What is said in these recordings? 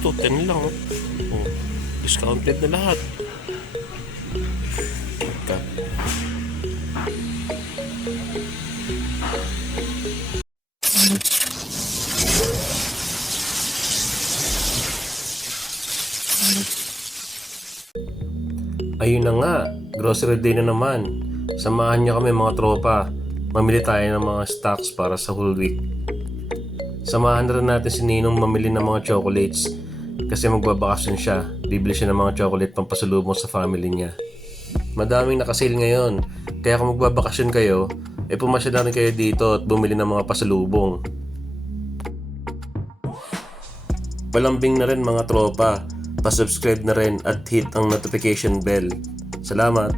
Ito, 10 lang. Oh, discounted na lahat. Kita. Ayun na nga, grocery day na naman. Samahan niyo kami mga tropa. Mamili tayo ng mga stocks para sa whole week. Samahan na rin natin si Ninong mamili ng mga chocolates kasi magbabakasyon siya. Bibili siya ng mga chocolate pampasalubong sa family niya. Madaming nakasale ngayon, kaya kung magbabakasyon kayo, pumasya na rin kayo dito at bumili ng mga pasalubong. Palambing na rin mga tropa. Pa-subscribe na rin at hit ang notification bell. Salamat!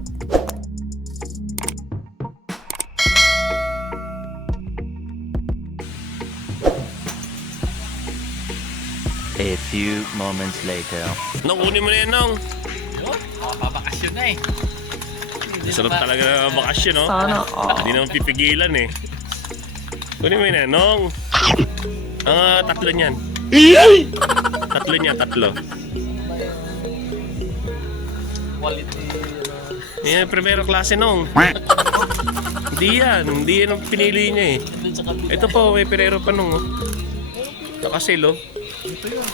A few moments later. Nong, kunin mo na yan, Nong! Yun, babakasyon na eh. Sarap talaga na bakasyon, no? Sana Hindi naman pipigilan eh. Kunin mo yan, Nong! Tatlo niyan. Tatlo niyan, tatlo. Quality. Yan, primero klase, Nong. Hindi yan ang pinili niya eh. Ito po, may pirero pa, Nong. Nakasil, oh. Ito yun.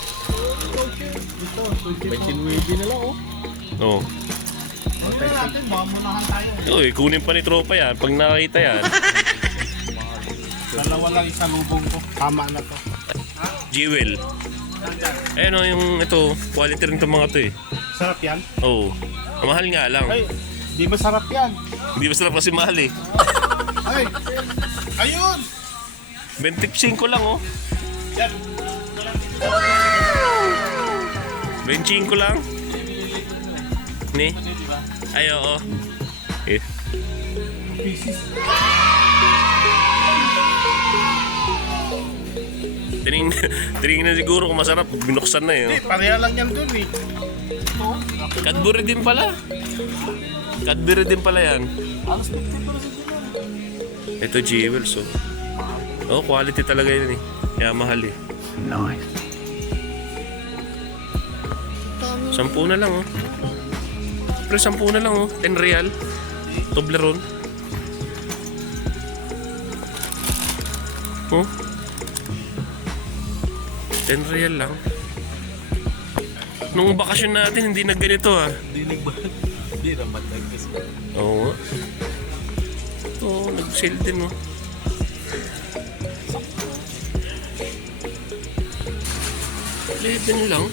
May tinuwi na lang oh. Oo. Ito natin, mamunahan tayo. Uy, kunin pa ni tropa yan. Pag nakakita yan. Dalawa lang isa lubong ko. Tama na to. Jewel. Ayun o, yung ito. Quality rin itong mga to eh. Sarap yan? Oo. Mahal nga lang. Ay, di ba sarap yan? Hindi masarap kasi mahal eh. Ay! Ayun! 25 lang oh. Yan! 25 lang. Ni? Ay oo. Eh. Pieces. Tinignan siguro kung masarap. Binuksan na eh. Hindi, pareha lang yan dun eh. Cadbury din pala. Cadbury din pala yan. Alas 50 para sa dun. Ito jewels oh. Oh, quality talaga yun eh. Kaya mahal eh. Nice. 10 na lang oh. Pero 10 na lang oh. 10 real. Toblerone. Oh. 10 real lang. Nung bakasyon natin, hindi na ganito ah. Hindi naman nagkasi. Oo nga. Ito, nag-sale din oh. $11 lang.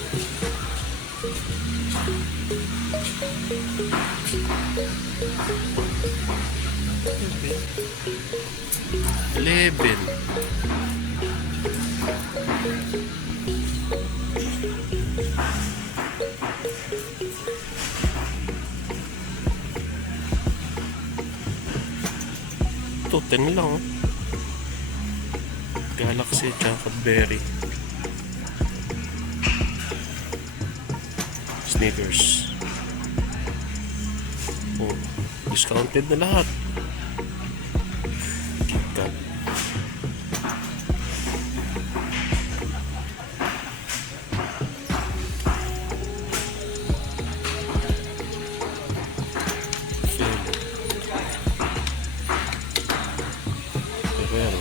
$11. Ito, 10 lang oh. Galaxy Chocolate Berry. Snickers. Oh, discounted na lahat. KitKat. Ferrero.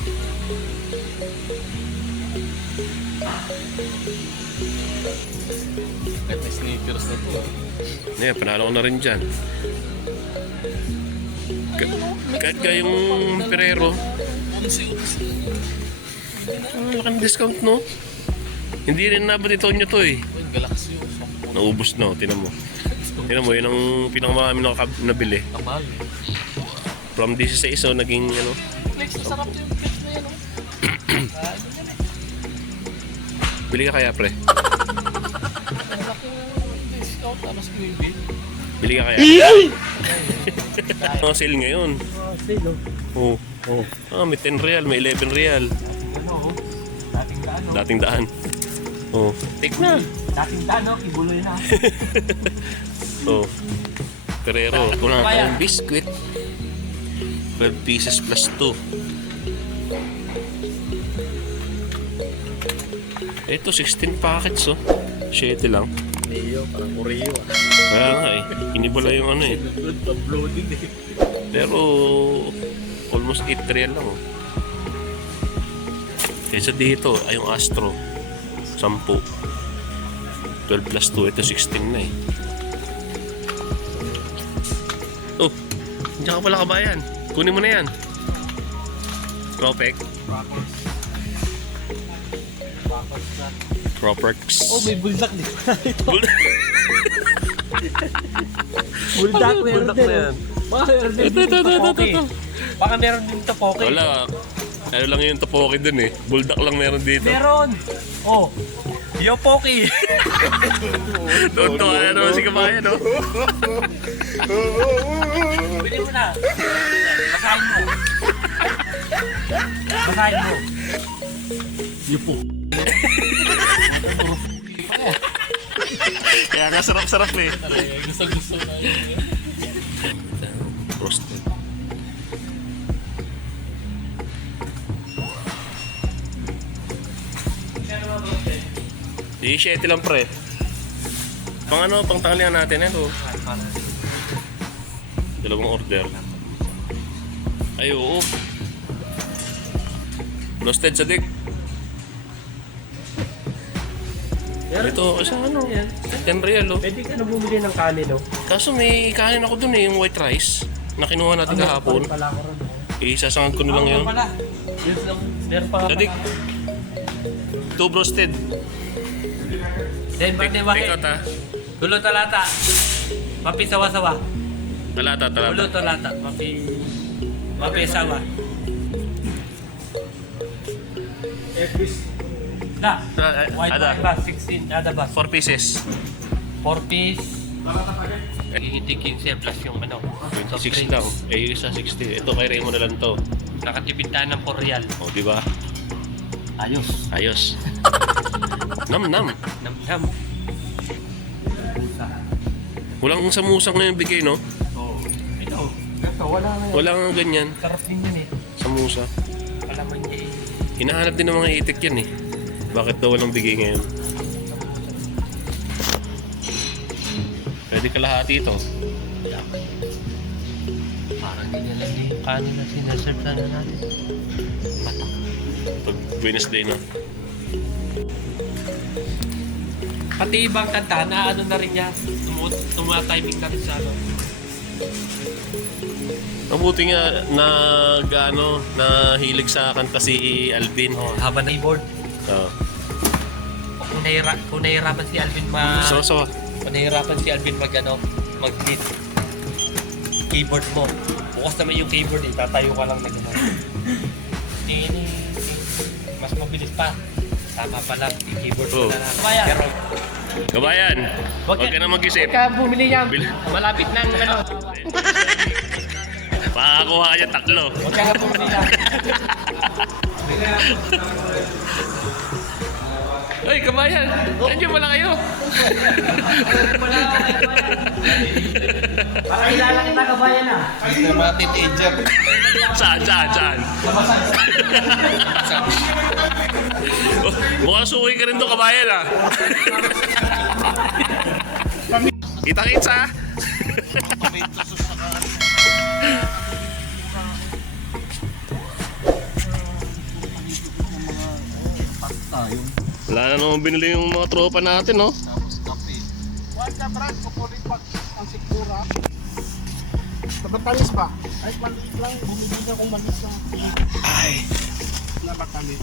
Kahit may sneakers na to. Yeah, panalo ko na rin dyan. Kahit ka yung Ferrero, laking discount no? Hindi rin nabot ito nyo to eh. Galaxy. Naubos na, tinan mo. Tinan mo, yun ang pinakamarami nabili. Kapal. From 16 so naging ano. Flex, sarap yung flex na yan oh. Bili ka kaya pre? Ang laki ng discount. Tapos QB. Bili ka kaya? Ang sale ngayon. Sale Oh. Oh. Ah, may 10 real, may 11 real. Ano oh. Dating daan oh. Dating daan. Oh, take na. Dating daan oh. Ibuloy na. Oh. Ferrero, kung nakakang biscuit. 12 pieces plus 2. Ito, 16 packets, oh. 7 lang. Neo, parang Oreo. Kaya nga eh. Inibala yung ano eh. Uploading eh. Pero, almost 8 real lang, oh. Kaysa dito, ay yung Astro. 10. 12 plus 2, ito 16 na eh. Oh, diyan ka pala kabayan. Kunin mo na yan. Propek. Properx. Oh, may buldak din. Buldak meron na din. yan. Baka meron din Ito. topoki. Baka meron din topoki. Wala. Ano lang yung topoki dun eh. Buldak lang meron dito. Meron! Oh! Yo, Poki! Tonto ka na naman si kabayan, no? Bili mo na! Basahin mo! Basahin mo! Yo, po! Kaya nga sarap-sarap eh. Gusto na yun. Roasted. Di 7 lang pre. Pang ano, pang tanghalian natin ito. Dalawang order. Ay oo. Roasted sa dik. Ito, sa ano? 10 real oh. Pwede ka na bumili ng kanin, no? Kaso may kanin ako dun eh, yung white rice. Na kinuha natin kahapon. Pala ko rin. Isasangad ko na lang yun. Pala. Yun lang. Meron pa Sa dik. 2 roasted. Then, Take out ha. Gulo talata. Mapi sawa-sawa. Talata. Gulo talata. Mapi sawa. Na. White Ada. ba? 16. Ada ba? 4 pieces. 4 piece. Hindi 15 plus yung ano. 26 lang. Eh, yung isa 60. Ito kay Raymond na lang to. Nakatipid tayo ng 4 real. O, di ba? Ayos. Ayos. Nam. Nam. Walang samusang na yung bigay, no? Oo. Ito, wala na. Walang ganyan. Sarap din yun eh. Samusa. Alam mo niya eh. Hinahanap din ng mga itik yan eh. Bakit daw walang bigay ngayon? Pwede kalahati ito. Parang hindi nila yung kanin na sinaserve na natin. Mata. Pag Wednesday na. Pati ibang kanta na ano na rin niya. Tuma-timing na rin sa ano. Mabuti nga na hilig sa kanta si Alvin. Oh, haba na keyboard. Oo. Kung nahihirapan si Alvin So. kung nahihirapan si Alvin mag-hit keyboard mo. Bukas naman yung keyboard eh. Tatayo ka lang na gano'n. Mas mabilis pa. Tama pala. Yung keyboard mo Oh. na lang. Kaya, Kabayan, huwag ka na mag-isip. huwag ka bumili niyan. Malapit na ang ano. Pakakuha ka niya 3. Huwag ka na bumili niyan. Ay, kabayan! Nandiyan pala kayo! Para kilala kita kabayan ah. Yung mga teenager. Saan? Oh, mukhang suki ka rin to, kabayan ah! Kita-kits ah! Wala na naman binili yung mga tropa natin, no? Huwag ka, Brad. Kukulit pag ang sigura. Matalis ba? Ay, maliit lang. Bumibili akong manis na. Ay. Na matalis.